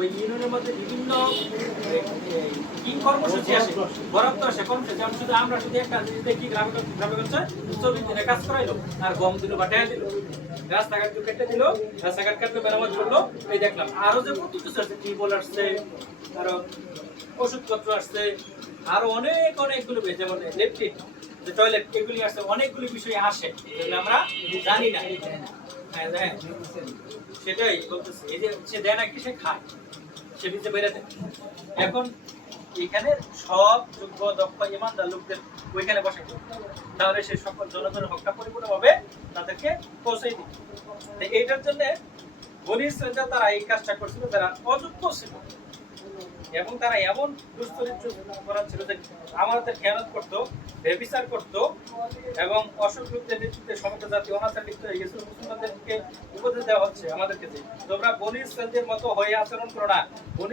ওই ইউনিয়নের মধ্যে বিভিন্ন কি কর্মসূচি আসে, বরাদ্দ আসে কর্মসূচি। যেমন শুধু আমরা শুধু একটা জিনিস দেখি, গ্রামেগঞ্জে শ্রমিক দিনে কাজ করাইলো আর গম দিল বা টাকা দিল, রাস্তাঘাট কেটে দিল, রাস্তাঘাট কাটলো, মেরামত করলো, এই দেখলাম। আরো যে কত কিছু আছে, টিউবওয়েল আসছে, আরো ওষুধপত্র আসছে, আরো অনেকগুলো, যেমন ইলেকট্রিক যে টয়লেট, এগুলি আসছে, অনেকগুলো বিষয় আসে যেগুলো আমরা জানি না। হ্যাঁ, সেটাই বলতেছি, এই যে সে দেয় নাকি সে খায়, সে নিচে বেড়ে দেয়। এখন এখানে সব যোগ্য দক্ষ ইমানদার লোকদের ওইখানে বসে, তাহলে সে সকল জনগণের হকটা পরিপূর্ণভাবে তাদেরকে পৌঁছে দিবে। এইটার জন্য বনি ইসরাইল তারা এই কাজটা করছিল, যারা অযোগ্য ছিল এবং তারা এমন দুশ্চরিত্র করা ছিল যে আমাদের খেয়ানত করতো, ব্যভিচার করতো এবং অসৎ লোকদের নেতৃত্বে সমগ্র জাতি অনাচার লিপ্ত হয়ে গেছিল। মুসলমানদেরকে উপদেশ দেওয়া হচ্ছে আমাদেরকে যে তোমরা বনি ইসরাইলদের মতো হয়ে আচরণ করো না। বনি